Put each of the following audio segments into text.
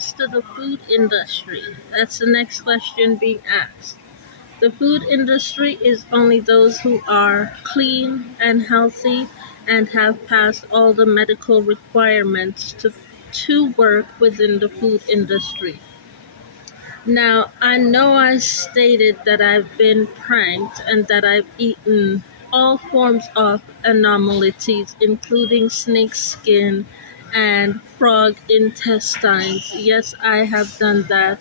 comes to the food industry, that's the next question being asked. The food industry is only those who are clean and healthy and have passed all the medical requirements to work within the food industry. Now, I know I stated that I've been pranked and that I've eaten all forms of anomalies, including snake skin and frog intestines. Yes, I have done that.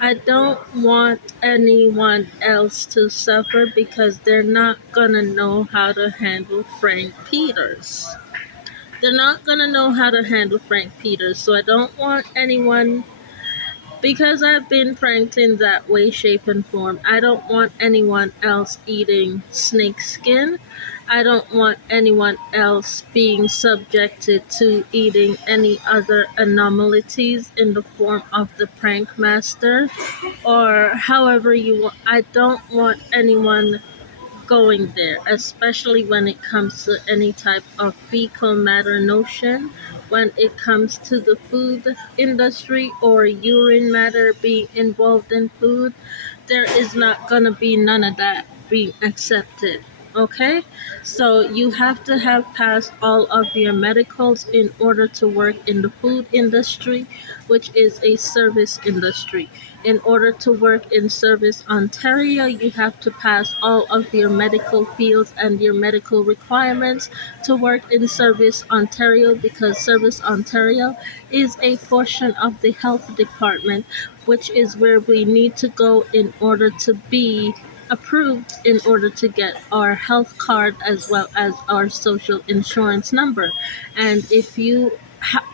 I don't want anyone else to suffer because they're not gonna know how to handle Frank Peters. They're not gonna know how to handle Frank Peters, so I don't want anyone, because I've been pranked in that way, shape, and form. I don't want anyone else eating snake skin. I don't want anyone else being subjected to eating any other anomalies in the form of the prank master or however you want. I don't want anyone going there, especially when it comes to any type of fecal matter notion, when it comes to the food industry or urine matter being involved in food. There is not going to be none of that being accepted. Okay? So you have to have passed all of your medicals in order to work in the food industry, which is a service industry. In order to work in Service Ontario, you have to pass all of your medical fields and your medical requirements to work in Service Ontario, because Service Ontario is a portion of the health department, which is where we need to go in order to be approved in order to get our health card as well as our social insurance number. And if you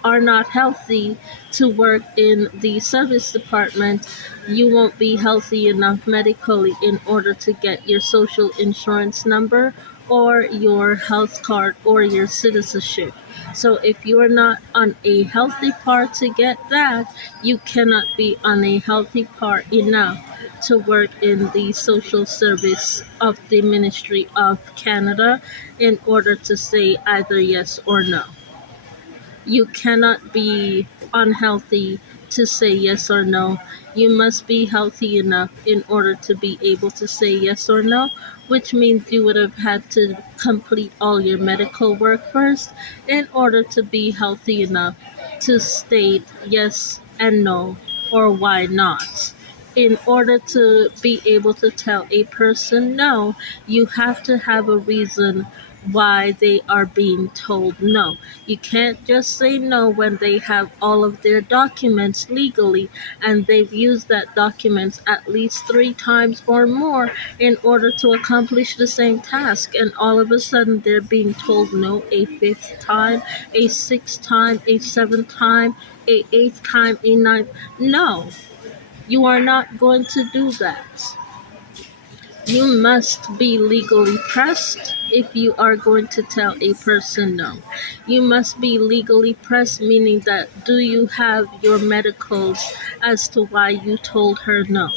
are not healthy to work in the service department, you won't be healthy enough medically in order to get your social insurance number or your health card or your citizenship. So if you are not on a healthy part to get that, you cannot be on a healthy part enough to work in the social service of the Ministry of Canada in order to say either yes or no. You cannot be unhealthy to say yes or no. You must be healthy enough in order to be able to say yes or no, which means you would have had to complete all your medical work first in order to be healthy enough to state yes and no or why not. In order to be able to tell a person no, you have to have a reason why they are being told no. You can't just say no when they have all of their documents legally and they've used that documents at least 3 times or more in order to accomplish the same task, and all of a sudden they're being told no a 5th time, a 6th time, a 7th time, a 8th time, a 9th. No, you are not going to do that. You must be legally pressed if you are going to tell a person no. You must be legally pressed, meaning that do you have your medicals as to why you told her no?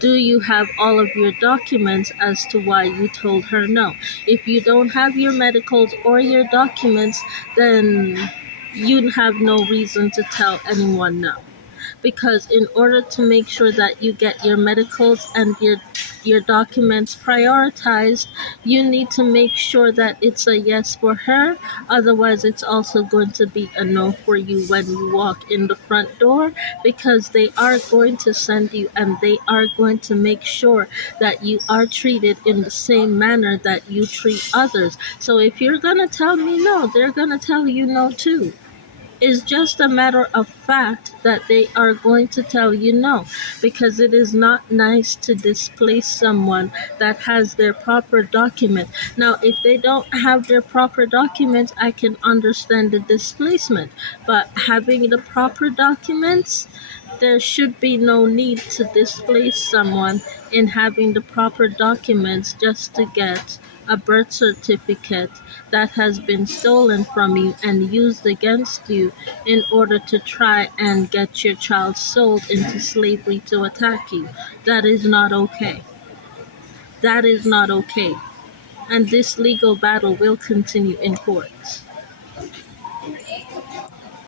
Do you have all of your documents as to why you told her no? If you don't have your medicals or your documents, then you have no reason to tell anyone no, because in order to make sure that you get your medicals and your documents prioritized, you need to make sure that it's a yes for her. Otherwise, it's also going to be a no for you when you walk in the front door, because they are going to send you and they are going to make sure that you are treated in the same manner that you treat others. So if you're going to tell me no, they're going to tell you no too. It's just a matter of fact that they are going to tell you no, because it is not nice to displace someone that has their proper document. Now, if they don't have their proper documents, I can understand the displacement, but having the proper documents, there should be no need to displace someone in having the proper documents just to get a birth certificate that has been stolen from you and used against you in order to try and get your child sold into slavery to attack you. That is not okay. That is not okay. And this legal battle will continue in court.